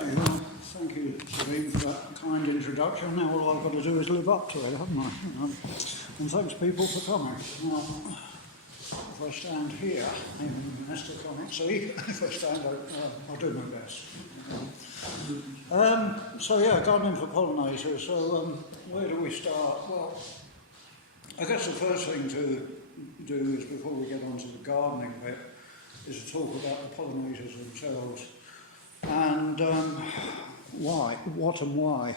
Okay, well, thank you, Sabine, for that kind introduction. Now all I've got to do is live up to it, haven't I? And thanks, people, for coming. If I stand here, even Nesta can't see. If I stand out, I'll do my best. So yeah, gardening for pollinators. So where do we start? Well, I guess the first thing to do is, before we get on to the gardening bit, is to talk about the pollinators themselves. And why, what and why.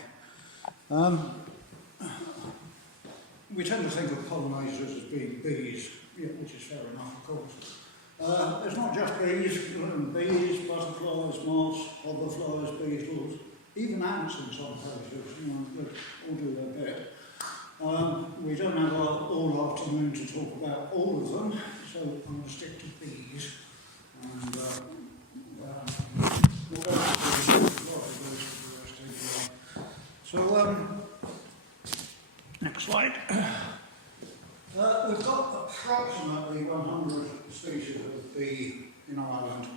We tend to think of pollinators as being bees, which is fair enough, of course. It's not just bees, bees, butterflies, moths, hoverflies, beetles, even ants in some cases, they all do their bit. We don't have all afternoon to talk about all of them, so I'm going to stick to bees. And so, next slide. We've got approximately 100 species of bee in Ireland.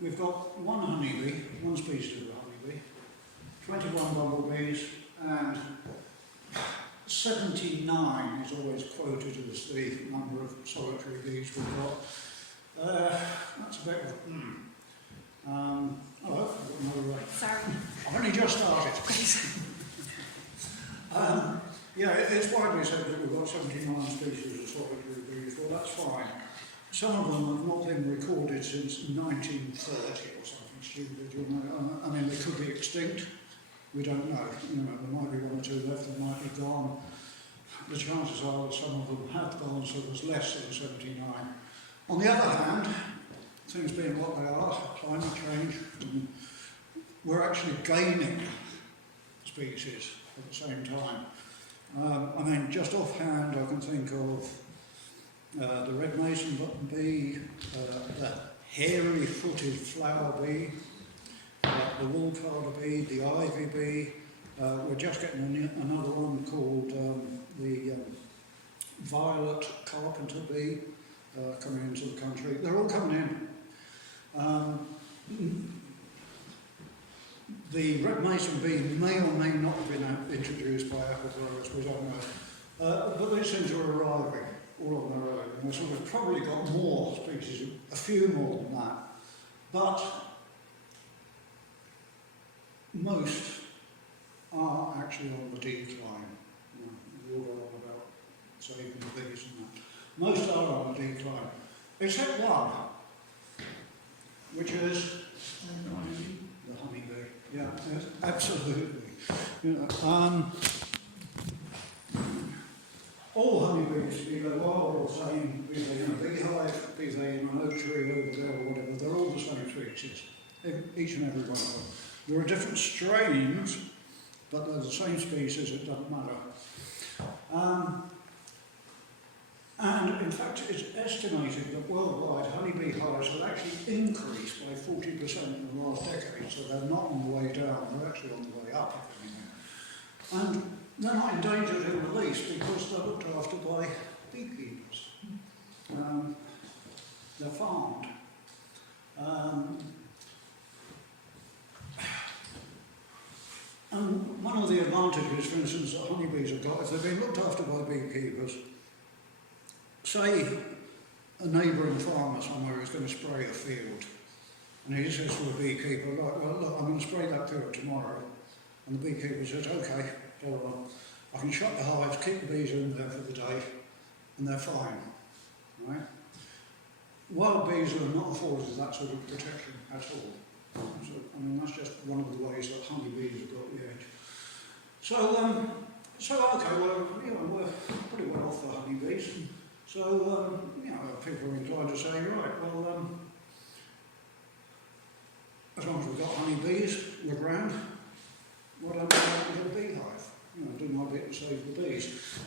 We've got one honeybee, one species of honeybee, 21 bumblebees, and 79 is always quoted as the number of solitary bees we've got. That's a bit of hello, I've got another way. Sorry. I've only just started. Yeah, it's widely said that we've got 79 species of solitary bees. Well, that's fine. Some of them have not been recorded since 1930 or something stupid, I mean, they could be extinct. We don't know. There might be one or two left, they might be gone. The chances are that some of them have gone, so there's less than 79. On the other hand, things being what they are, climate change, we're actually gaining species at the same time. I mean, just offhand, I can think of the red mason button bee, the hairy-footed flower bee, the wildflower bee, the ivy bee. We're just getting another one called the violet carpenter bee coming into the country. They're all coming in. The red mason bee may or may not have been introduced by apple growers, we don't know. But these things are arriving all on their own. And so we've probably got more species, a few more than that. But most are actually on the decline. We all go on about saving the bees and that. Most are on the decline, except one, which is the honeybee. Yeah, yes, absolutely. All honeybees, be they wild or same, be they in a beehive, be they in an oak tree over there or whatever, they're all the same species, each and every one of them. There are different strains, but they're the same species, it doesn't matter. And in fact, it's estimated that worldwide honeybee hives have actually increased by 40% in the last decade, so they're not on the way down, they're actually on the way up, if anything. And they're not endangered in the least because they're looked after by beekeepers. They're farmed. And one of the advantages, for instance, that honeybees have got, if they've been looked after by beekeepers, say a neighbouring farmer somewhere is going to spray a field, and he says to the beekeeper, right, well, look, I'm going to spray that field tomorrow. And the beekeeper says, okay, go on. I can shut the hives, keep the bees in there for the day, and they're fine, right? Wild bees are not afforded that sort of protection at all. So, I mean, that's just one of the ways that honeybees have got the edge. So okay, well, we're pretty well off the honeybees. So, people are inclined to say, right, well, as long as we've got honeybees, we're grand, why don't we have a beehive? Do my bit to save the bees.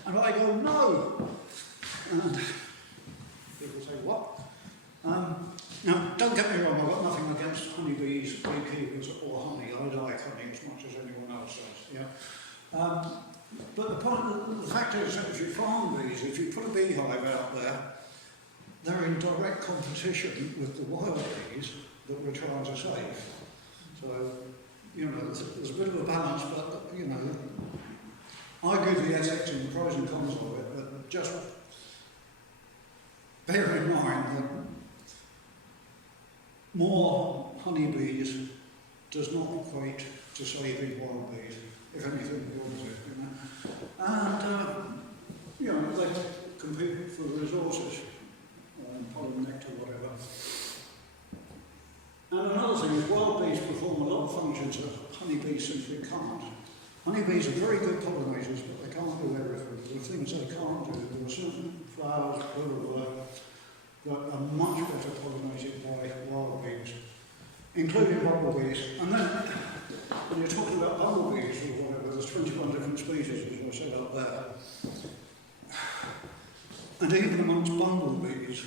And I go, no! And people say, what? Now, don't get me wrong, I've got nothing against honeybees, beekeepers, or honey. I like honey as much as anyone else does, yeah? But the fact is that if you farm bees, if you put a beehive out there, they're in direct competition with the wild bees that we're trying to save. So, you know, there's a bit of a balance, but, you know, I give the ethics and the pros and cons of it, but just bear in mind that more honeybees does not equate to saving wild bees, if anything, the opposite, you know. And, you know, they compete for the resources, pollen, nectar, whatever. And another thing is wild bees perform a lot of functions that honeybees simply can't. Honeybees are very good pollinators, but they can't do everything. There are things they can't do. There are certain flowers, plural, that are much better pollinated by wild bees, including bumblebees. And then, when you're talking about bumblebees or whatever, there's 21 different species, as I said up there. And even amongst bumblebees,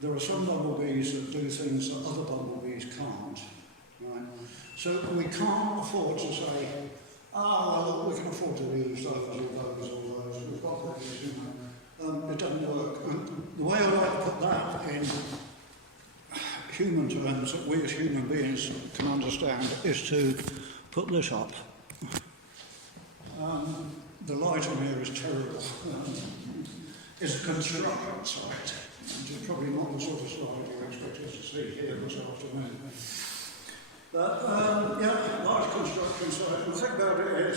there are some bumblebees that do things that other bumblebees can't. Right? So we can't afford to say, well, we can afford to lose those or those. We've got these, you know. It doesn't work. And the way I like to put that in human terms that we as human beings can understand is to put this up. The light on here is terrible. It's a construction site. And it's probably not the sort of slide you expect us to see here this afternoon. But, yeah, large construction site. And the thing about it is,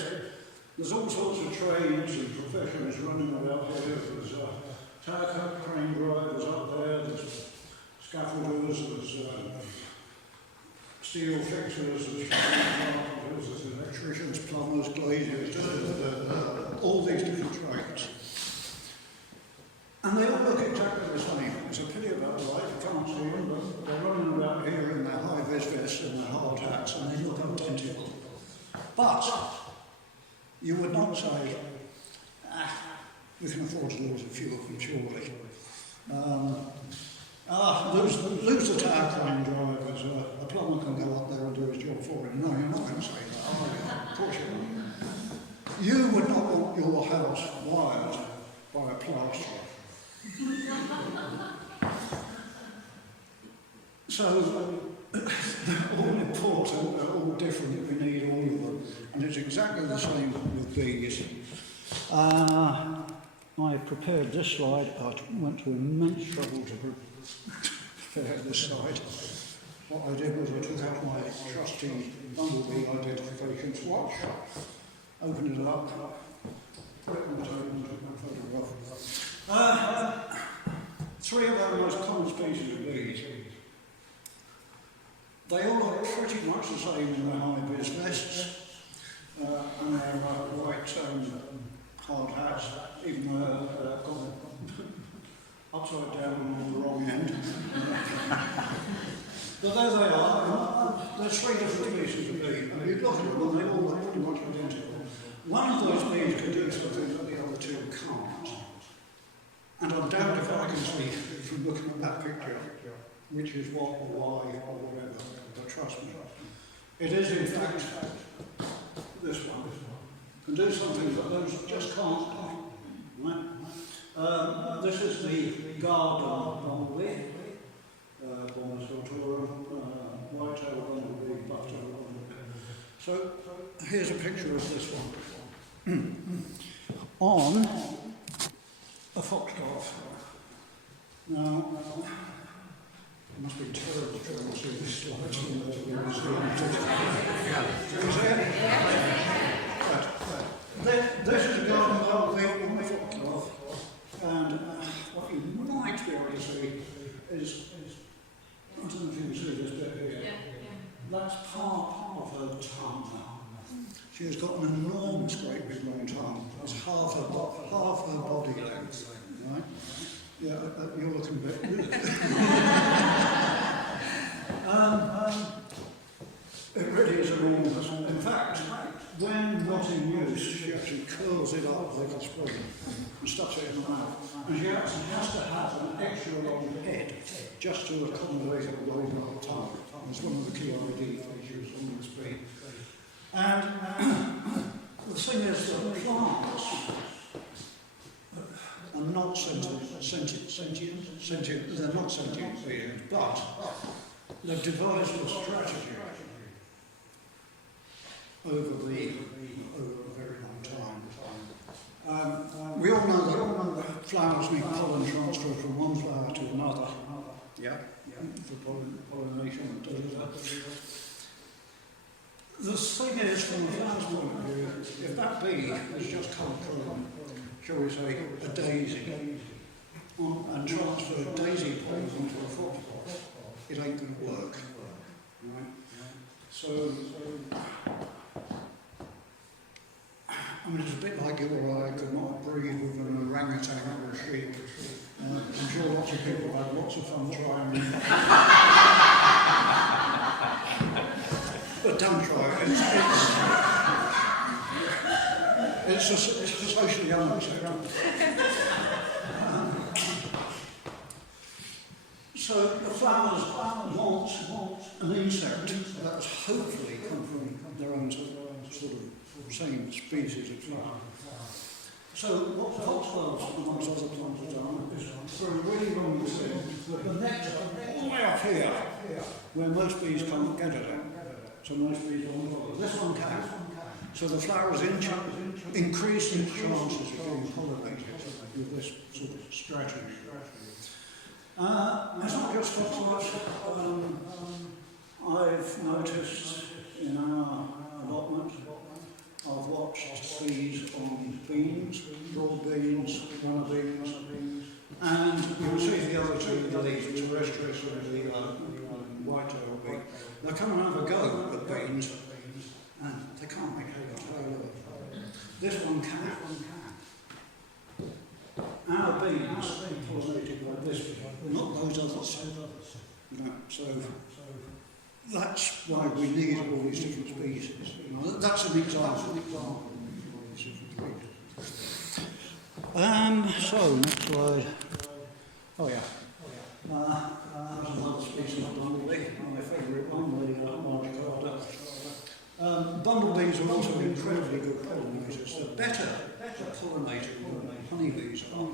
there's all sorts of trades and professions running about here. There's tower cut crane drivers up there, there's scaffolders, there's steel fixers, there's carpenters, there's electricians, plumbers, glaziers, all these different trades. And they all look exactly the same. It's a pity about the light, you can't see them, but they're running about here in their high-vis vests and their hard hats, and they look identical. But you would not say, we can afford to lose a few of them, surely. Lose the tower crane drivers, a plumber can go up there and do his job for him. No, you're not going to say that, are you? Of course you won't. You would not want your house wired by a plasterer. So, they're all important, they're all different, we need all of them. And it's exactly the same with bees. I prepared this slide. I went to immense trouble to prepare this slide. What I did was I took out my trusty bumblebee identification swatch, opened it up, put it on the table and took my photograph. Three of our most common species of bees. They all look pretty much the same in their high-vis vests and their white hard hats, even though they're upside down on the wrong end. But there they are. There's three different species of bees, and you look at them and they all look pretty much identical. One of those bees can do something that the other two can't. And I'm damned if I can see from looking at that picture which is what or why or whatever, but trust me. It is in fact this one. Can do something that those just can't do. Right? This is the garden bumblebee, Bombus hortorum, white-tailed bumblebee, buff-tailed bumblebee. So here's a picture of this one. On a foxglove. Now, it must be terrible trying to see this slide. This is a garden bumblebee on a foxglove, and what you might be able to see is, I don't know if you can see this bit here. That's part of her tongue. She has got an enormous, great big long tongue. That's half her body length, right? Yeah, you're looking a bit. It really is enormous. In fact, when not in use, she actually curls it up like a spring and stuffs it in the mouth. And she actually has to have an extra long head just to accommodate a long tongue. It's one of the key ID features on this bee. And the thing is that plants are not sentient, they're not sentient beings, but they've devised a strategy over a very long time. We all know that flowers need pollen transfer from one flower to another. Yeah, for pollination. The thing is, from the flower's point of view, if that bee has just come from, shall we say, a daisy, and transferred daisy pollen into a foxglove, it ain't going to work. Right? So, I mean, it's a bit like you or I could not breathe with an orangutan or a sheep. I'm sure lots of people have lots of fun trying it. But don't try it. It's socially unacceptable. So the flowers want an insect that's hopefully come from their own sort of same species of flower. So what the foxgloves, amongst other plants, have done is for a really long thing, the nectar all the way up here, where most bees can't get at it. So most bees don't bother. This one can. So the flowers increase its chances of being pollinated with this sort of strategy. It's not just foxgloves. I've noticed in our allotment, I've watched bees on beans, broad beans, runner beans, and you'll see the other two, the terrestrial and the white-tailed bee. They come and have a go at beans, and they can't make head or tail of it. This one can. Our beans pollinated like this, not those others. No, so that's why we need all these different species. That's an example of all these different species. So, next slide. Oh yeah. There's another species of bumblebee, my favourite one, the Marion. Bumblebees are also incredibly good pollinators. They're better pollinating than honeybees are.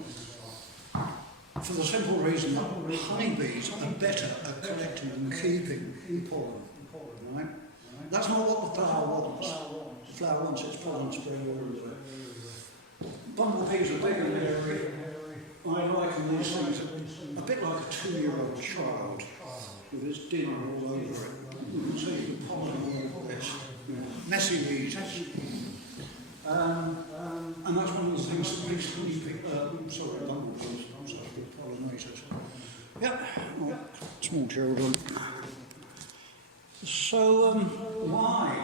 For the simple reason that honeybees are better at collecting and keeping pollen. Right? That's not what the flower wants. The flower wants its pollen spread all over it. Bumblebees are big and hairy. I liken these things a bit like a 2-year-old child with its dinner all over it. You can see the pollen all over this. Messy bees. And that's one of the things that makes bumblebees such good pollinators. Yep, well, small children. So, why?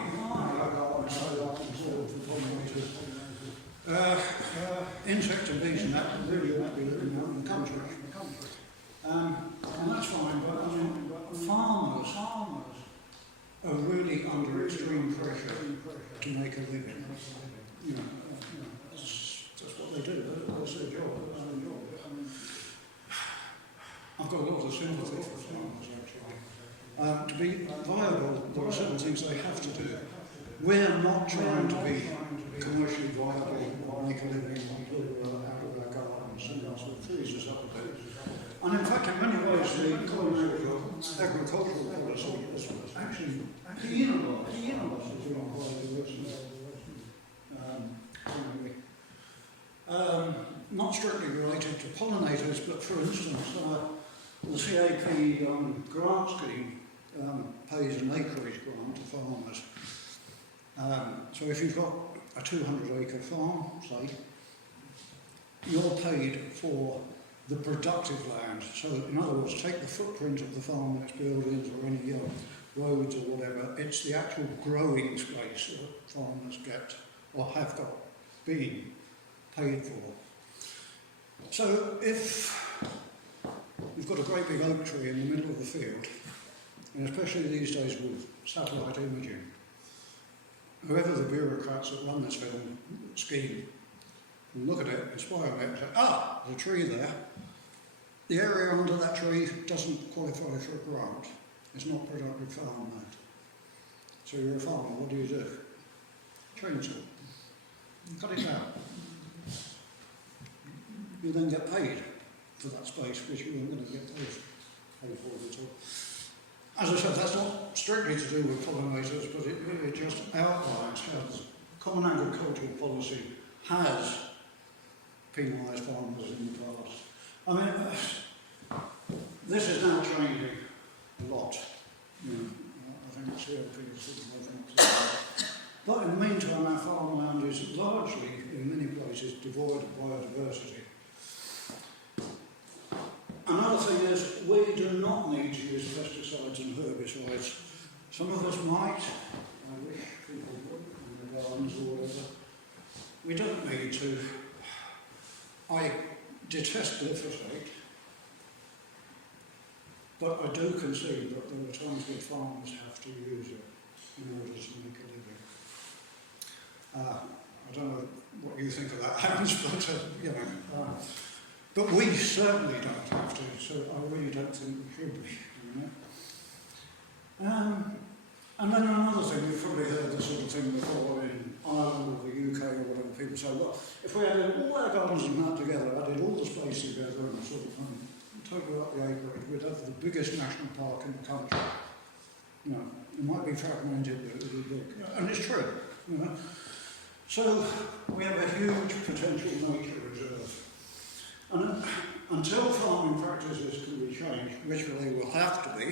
Insects and bees and that really won't be living out in the country. And that's fine, but I mean, farmers are really under extreme pressure to make a living. You know, that's what they do. That's their job. I've got a lot of sympathy for farmers, actually. To be viable, there are certain things they have to do. We're not trying to be commercially viable or make a living out of our gardens, and that's what frees us up a bit. And in fact, in many ways, the common agricultural policy is actually penalised not strictly related to pollinators, but for instance, the CAP grant scheme pays an acreage grant to farmers. So if you've got a 200-acre farm, say, you're paid for the productive land. So in other words, take the footprint of the farm and its buildings or any roads or whatever, it's the actual growing space that farmers get or have got been paid for. So if you've got a great big oak tree in the middle of the field, and especially these days with satellite imaging, whoever the bureaucrats that run this scheme will look at it, inspire it, and say, there's a tree there. The area under that tree doesn't qualify for a grant. It's not productive farmland. So you're a farmer, what do? Chainsaw. Cut it down. You then get paid for that space, which you weren't going to get paid for at all. as I said, that's not strictly to do with pollinators, but it really just outlines how the Common Agricultural Policy has penalised farmers in the past. I mean, this is now changing a lot. You know, I think CLP is but in the meantime, our farmland is largely, in many places, devoid of biodiversity. Another thing is, we do not need to use pesticides and herbicides. Some of us might, I wish people would, in the gardens or whatever. We don't need to. I detest glyphosate, but I do concede that there are times when farmers have to use it in order to make a living. I don't know what you think of that, Hans, but you know. But we certainly don't have to, so I really don't think we should be. You know? And then another thing, you've probably heard this sort of thing before in Ireland or the UK or whatever, people say, well, if we added all our gardens and that together, added all the space together and sort of total up the acreage, we'd have the biggest national park in the country. You know, it might be fragmented, but it would be big. And it's true, you know. So we have a huge potential nature reserve. And until farming practices can be changed, which they will have to be,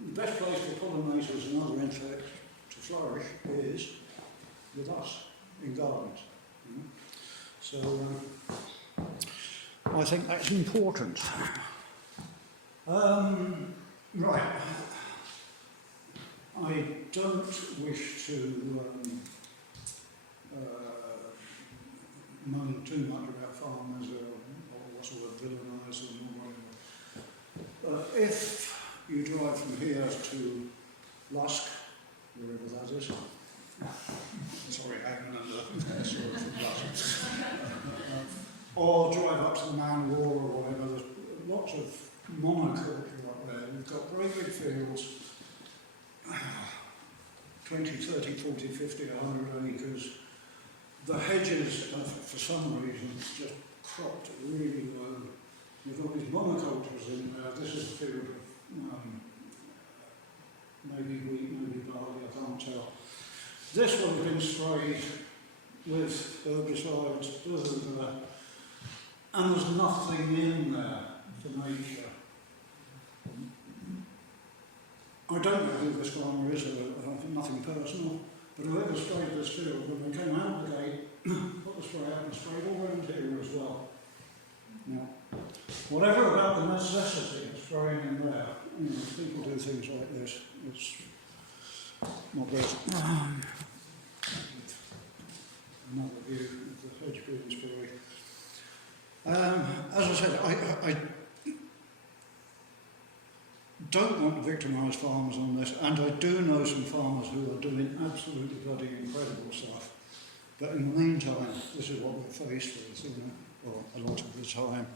the best place for pollinators and other insects to flourish is with us, in gardens. So I think that's important. Right. I don't wish to moan too much about farmers or sort of villainise them or whatever. If you drive from here to Lusk, wherever that is, sorry, Hagman and sorry from Lusk, or drive up to the Man War or whatever, there's lots of monoculture up there. We've got great big fields, 20, 30, 40, 50, 100 acres. The hedges have, for some reason, just cropped really low. We've got these monocultures in there. This is a field of maybe wheat, maybe barley, I can't tell. This one has been sprayed with herbicides, and there's nothing in there for nature. I don't know who this farmer is, nothing personal, but whoever sprayed this field, when they came out of the gate, put the spray out and sprayed all around here as well. Now, whatever about the necessity of spraying in there, you know, people do things like this, it's not good. Another view of the hedge being sprayed. As I said, I don't want to victimise farmers on this, and I do know some farmers who are doing absolutely bloody incredible stuff. But in the meantime, this is what we're faced with, you know, well, a lot of the time.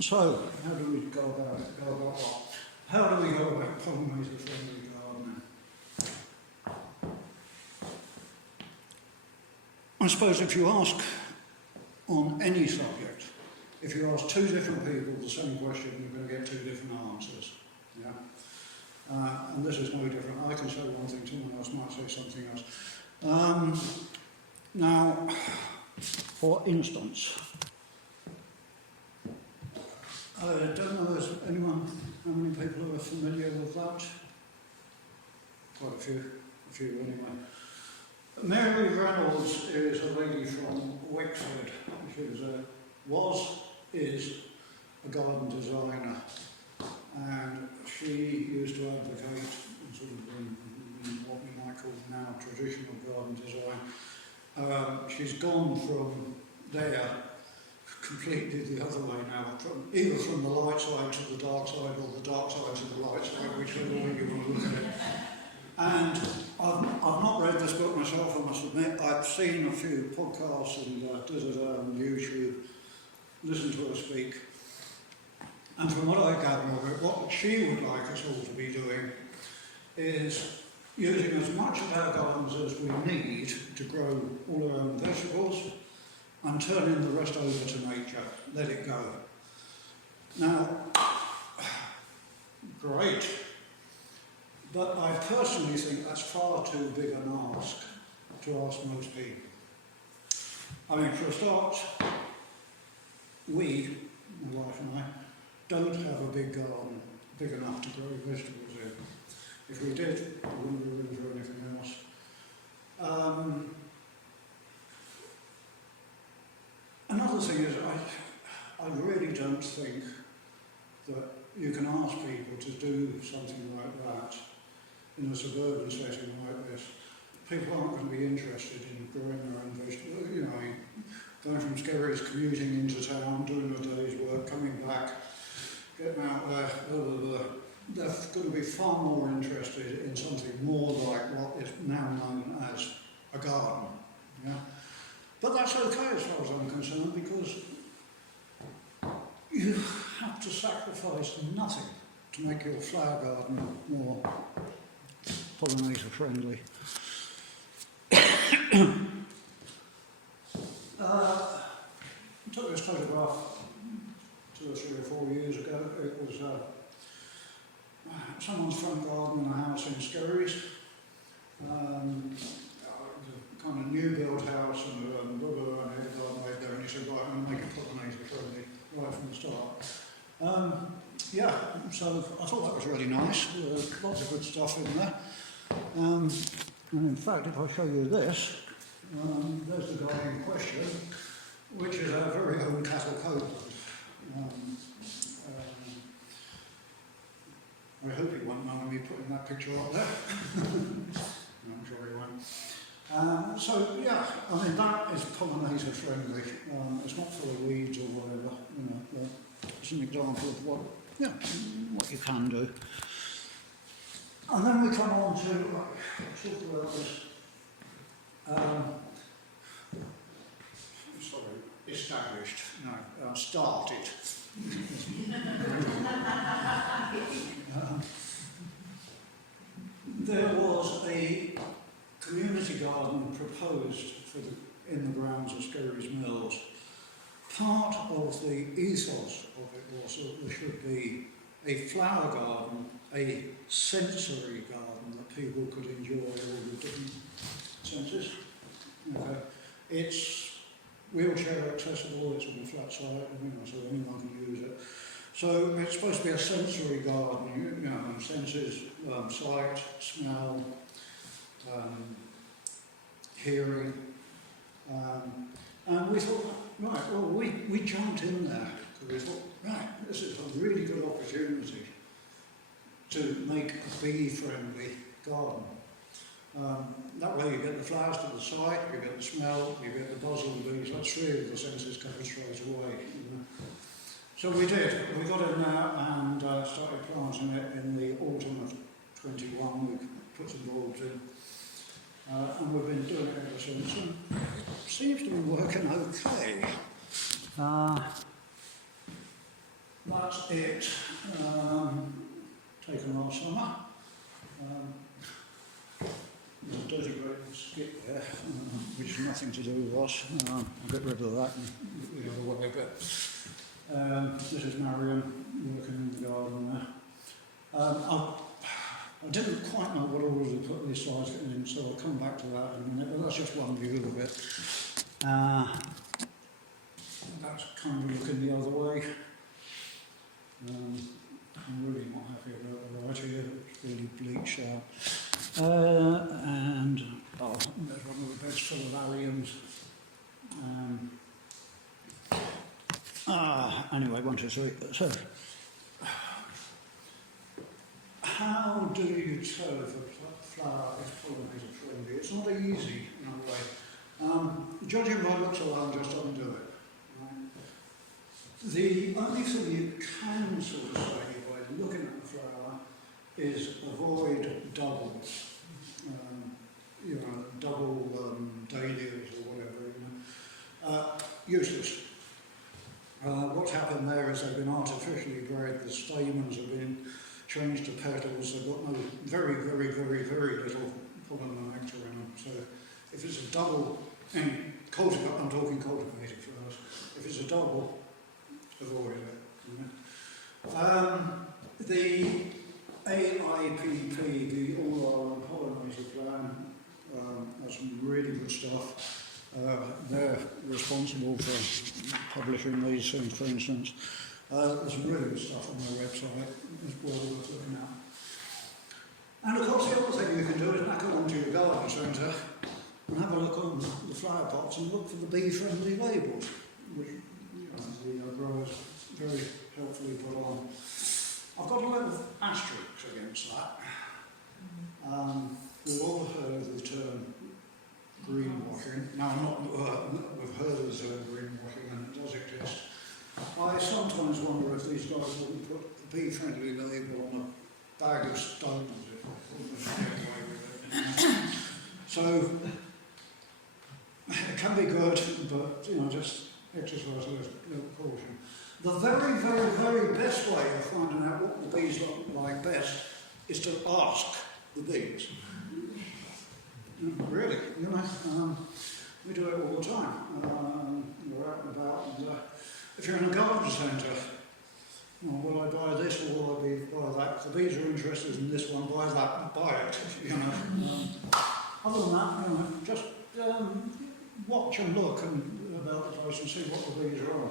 So, how do we go about it? Go about what? How do we go about pollinator-friendly gardening? I suppose if you ask on any subject, if you ask two different people the same question, you're going to get two different answers. Yeah? And this is no different. I can say one thing, someone else might say something else. Now, for instance, I don't know, is anyone, how many people who are familiar with that? Quite a few anyway. Mary Reynolds is a lady from Wexford. She is a garden designer, and she used to advocate sort of in what we might call now traditional garden design. She's gone from there completely the other way now, either from the light side to the dark side, or the dark side to the light side, whichever way you want to look at it. And I've not read this book myself, I must admit. I've seen a few podcasts and on YouTube, listened to her speak. And from what I gather of it, what she would like us all to be doing is using as much of our gardens as we need to grow all our own vegetables and turning the rest over to nature, let it go. Now, great, but I personally think that's far too big an ask to ask most people. I mean, for a start, we, my wife and I, don't have a big garden big enough to grow vegetables in. If we did, we wouldn't be room for anything else. Another thing is, I really don't think that you can ask people to do something like that in a suburban setting like this. People aren't going to be interested in growing their own vegetables. You know, going from Skerries, commuting into town, doing a day's work, coming back, getting out there, blah, blah, blah. They're going to be far more interested in something more like what is now known as a garden. Yeah? But that's okay as far as I'm concerned, because you have to sacrifice nothing to make your flower garden more pollinator-friendly. I took this photograph 2 or 3 or 4 years ago. It was someone's front garden in a house in Skerries. A kind of new build house and blah, blah, blah, and a garden right there, and he said, right, I'm going to make it pollinator-friendly right from the start. Yeah, so I thought that was really nice. Lots of good stuff in there. And in fact, if I show you this, there's the guy in question, which is our very own cattle copeland. I hope he won't mind me putting that picture up there. No, I'm sure he won't. So yeah, I mean that is pollinator friendly. It's not full of weeds or whatever. You know, it's an example of what you can do. And then we come on to talk about this. Established. No, started. There was a community garden proposed in the grounds of Skerries Mills. Part of the ethos of it was that there should be a flower garden, a sensory garden that people could enjoy all the different senses. Okay. It's wheelchair accessible, it's on a flat site, so anyone can use it. So it's supposed to be a sensory garden, you know, senses, sight, smell, hearing. And we thought, right, well, we jumped in there because we thought, right, this is a really good opportunity to make a bee-friendly garden. That way you get the flowers to the sight, you get the smell, you get the buzz of the bees. That's 3 of the senses covered straight away. You know. So we did. We got in there and started planting it in the autumn of 21. We put some bulbs in. And we've been doing it ever since. And it seems to be working okay. That's it. Taken last summer. There's a dirty great skip there, which has nothing to do with us. I'll get rid of that and the other way a bit. This is Marion working in the garden there. I didn't quite know what order to put these slides in, so I'll come back to that in a minute, but that's just one view of it. That's kind of looking the other way. I'm really not happy about the right here, it's really bleached out. And there's one of the beds full of alliums. Anyway, 1, 2, 3. So, how do you tell if a flower is pollinator friendly? It's not easy in a way. Judging by looks alone just doesn't do it. Right? The only thing you can sort of say by looking at the flower is avoid doubles. You know, double dahlias or whatever, useless. What's happened there is they've been artificially bred, the stamens have been changed to petals, they've got no very, very, very, very little pollen and nectar in them. So if it's a double, and I'm talking cultivated flowers, if it's a double, avoid it. You know? The AIPP, the All Ireland Pollinator Plan, has some really good stuff. They're responsible for publishing these things, for instance. There's some really good stuff on their website as well worth looking at. And of course, the other thing you can do is now go onto your garden centre and have a look on the flower pots and look for the bee-friendly labels, which the growers very helpfully put on. I've got a little asterisk against that. We've all heard of the term greenwashing. Now, we've heard of the term greenwashing, and it does exist. I sometimes wonder if these guys wouldn't put the bee-friendly label on a bag of stones if they couldn't get away with it. So, it can be good, but, just exercise a little caution. The very, very, very best way of finding out what the bees look like best is to ask the bees. Really, we do it all the time. We're out and about, and if you're in a garden centre, will I buy this or will I buy that? If the bees are interested in this one, buy that, buy it. Other than that, just watch and look about the place and see what the bees are on.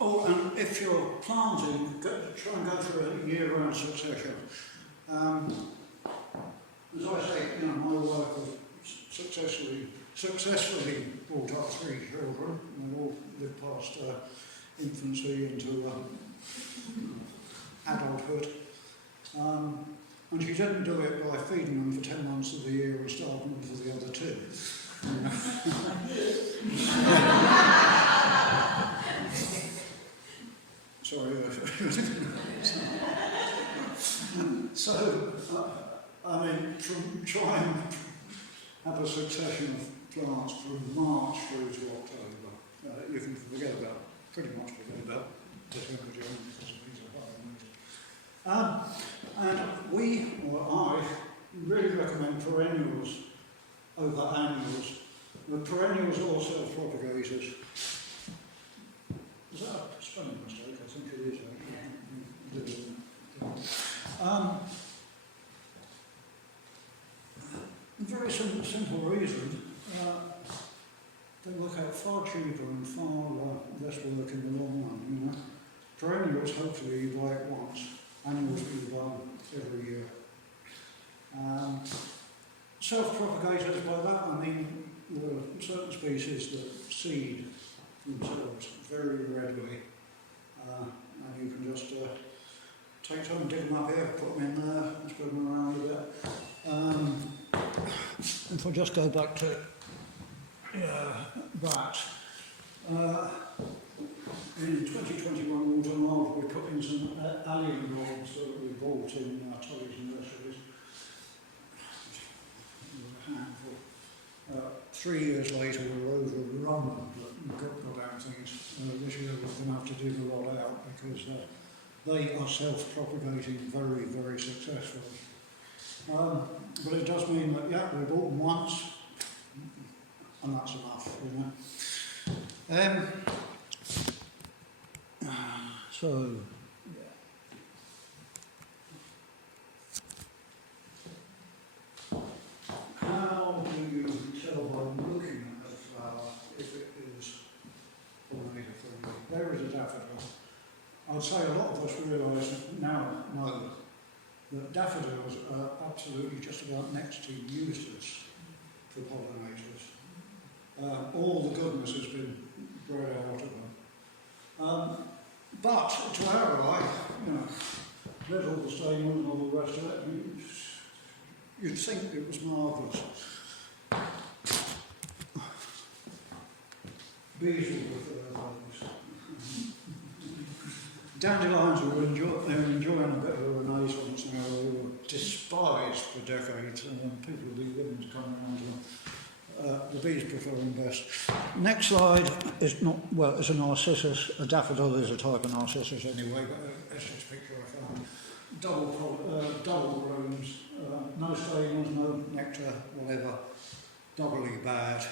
And if you're planting, try and go for a year-round succession. As I say, my wife has successfully brought up 3 children. They all lived past infancy into adulthood. And she didn't do it by feeding them for 10 months of the year and starving them for the other 2. Sorry. So, from trying to have a succession of plants from March through to October, you can pretty much forget about December, January, because these are high. And I really recommend perennials over annuals. The perennials are all self-propagators. Is that a spelling mistake? I think it is. Very simple reason. They work out far cheaper and far less work in the long run. Perennials, hopefully, you buy it once. Annuals you buy every year. Self-propagators, by that I mean there are certain species that seed themselves very readily, and you can just take some, dig them up here, put them in there, and spread them around a bit. If I just go back to that, in 2021 autumn we put in some allium bulbs that we bought in Tully's nurseries. There was a handful. 3 years later we were overrun but got out things. This year we're going to have to dig a lot out because they are self-propagating very, very successfully. But it does mean that, we bought them once, and that's enough, How do you tell by looking at a flower if it is pollinator-friendly? There is a daffodil. I'd say a lot of us realise now know that daffodils are absolutely just about next to useless for pollinators. All the goodness has been bred out of them. But to our eye, little the stamens and all the rest of it, you'd think it was marvellous. Bees will prefer those. Dandelions are enjoying a bit of a renaissance now. They were despised for decades, and people will be willing to come around to them. The bees prefer them best. Next slide is it's a narcissus. A daffodil is a type of narcissus anyway, but it's just a picture I found. Double blooms, no stamens, no nectar, whatever. Doubly bad.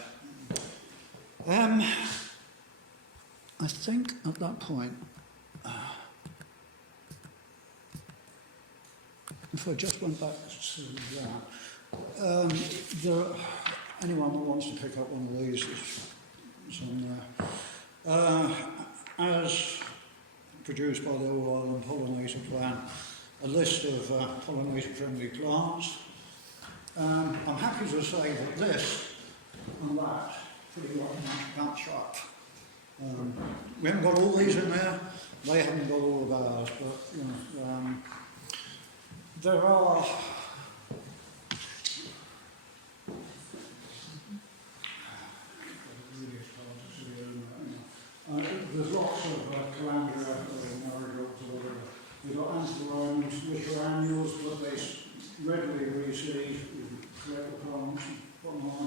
I think at that point if I just went back to that, anyone who wants to pick up one of these, it's on there. As produced by the All Ireland Pollinator Plan, a list of pollinator-friendly plants. I'm happy to say that this and that pretty much match up. We haven't got all these in there, they haven't got all of ours, but you know, there are there's lots of calandria or marigolds or whatever. We've got anthuriums, which are annuals, but they readily reseed. Collect the plants and put them on.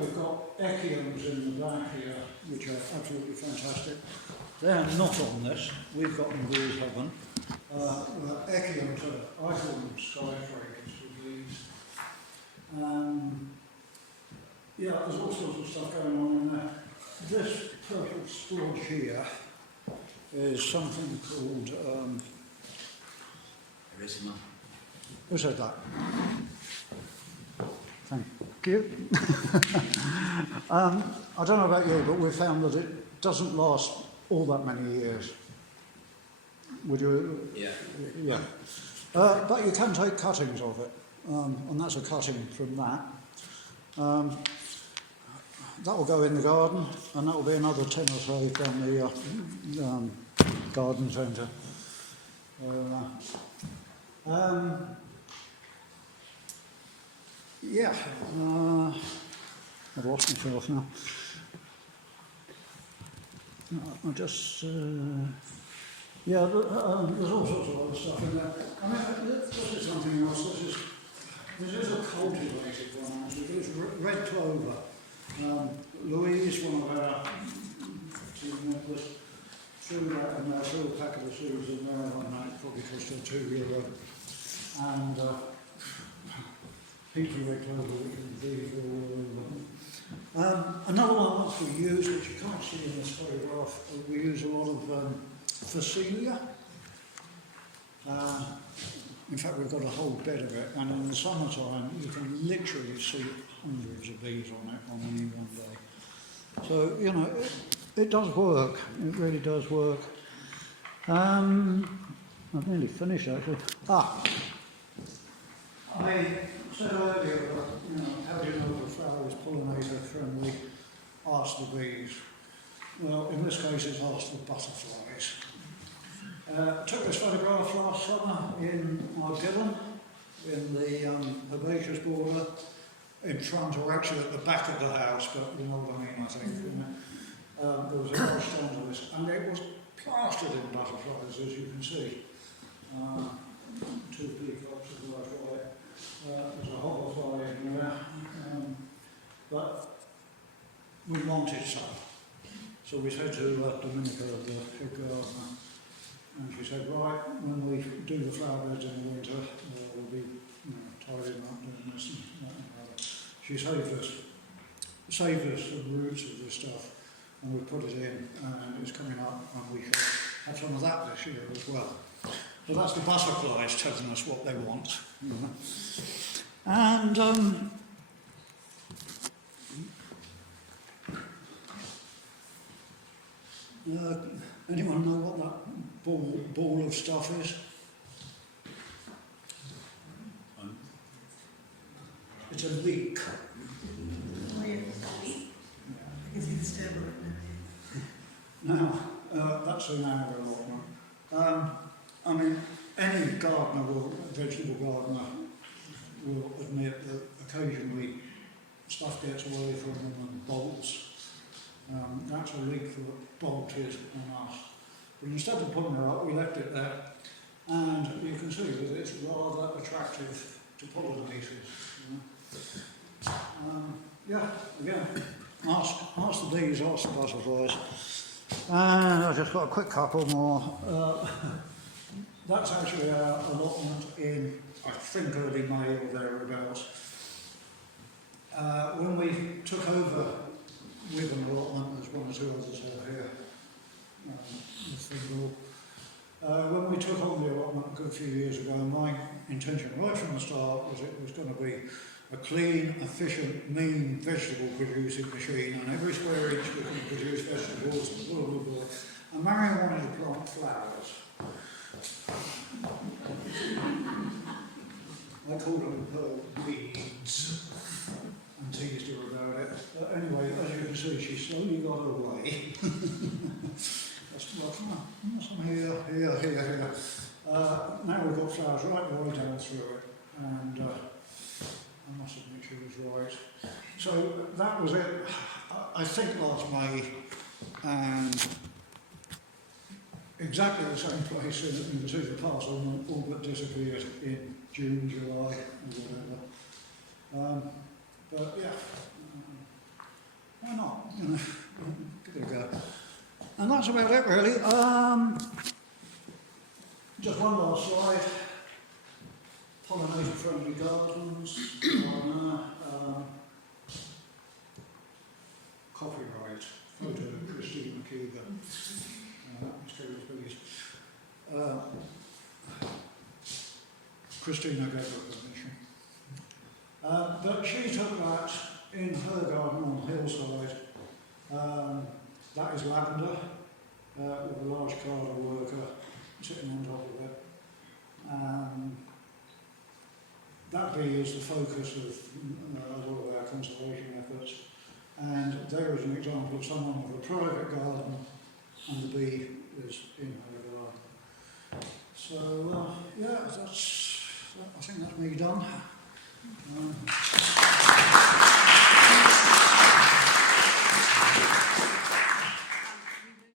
We've got echiums in the back here, which are absolutely fantastic. They're not on this. We've got them, these haven't. Echiums are, I call them skyscrapers with these. Yeah, there's all sorts of stuff going on in there. This purple splodge here is something called... who said that? Thank you. I don't know about you, but we've found that it doesn't last all that many years. Would you? Yeah. Yeah. But you can take cuttings of it, and that's a cutting from that. That will go in the garden, and that will be another 10 or so from the garden centre. Yeah, I've lost myself now. I just, yeah, there's all sorts of other stuff in there. I mean, this is something else. This is a cultivated one, actually. It's red clover. Louise, one of our team members, threw that in there, threw a packet of seeds in there one night, probably cost her €2. And Peter red clover, which is these all over. Another one that we use, which you can't see in this photograph, we use a lot of Phacelia. In fact, we've got a whole bed of it, and in the summertime, you can literally see hundreds of bees on it on any one day. So, you know, it does work. It really does work. I've nearly finished, actually. I said earlier that, you know, how do you know the flower is pollinator-friendly? Ask the bees. Well, in this case, it's asked the butterflies. Took this photograph last summer in Ardillan, in the herbaceous border, in front, or actually at the back of the house, but you know what I mean, I think. You know. There was a large stand of this, and it was plastered in butterflies, as you can see. Two peacocks as well as white. There's a hoverfly in there. But we wanted some. So we said to Dominica, the head gardener, and she said, right, when we do the flower beds in the winter, we'll be tidying up doing this and that and other. She saved us some roots of this stuff, and we put it in, and it's coming up, and we should have some of that this year as well. So that's the butterflies telling us what they want. And anyone know what that ball of stuff is? It's a leek. Now, that's an hour allotment. I mean, any gardener, vegetable gardener, will admit that occasionally stuff gets away from them and bolts. That's a leek that bolted on us. But instead of pulling her up, we left it there, and you can see that it's rather attractive to pollinators. You know? Yeah, again, ask the bees, ask the butterflies. And I've just got a quick couple more. That's actually our allotment in, I think, early May or thereabouts. When we took over with an allotment, there's one or two others out here. When we took on the allotment a good few years ago, my intention right from the start was it was going to be a clean, efficient, mean vegetable producing machine, and every square inch we can produce vegetables, blah, blah, blah. And Marion wanted to plant flowers. I called them her weeds and teased her about it. But anyway, as you can see, she slowly got away. That's some here. Now we've got flowers right the way down through it, and I must admit she was right. So that was it, I think last May, and exactly the same place in the Cedar Parcel, all but disappeared in June, July, or whatever. But yeah, why not? You know, give it a go. And that's about it, really. Just one last slide. Pollinator-friendly gardens. Copyright. Photo of Christine McKeever. Skerries Bees. Christina gave her permission. But she took that in her garden on the hillside. That is lavender, with a large carder worker sitting on top of it. That bee is the focus of a lot of our conservation efforts. And there is an example of someone with a private garden, and the bee is in her garden. So, yeah, I think that's me done.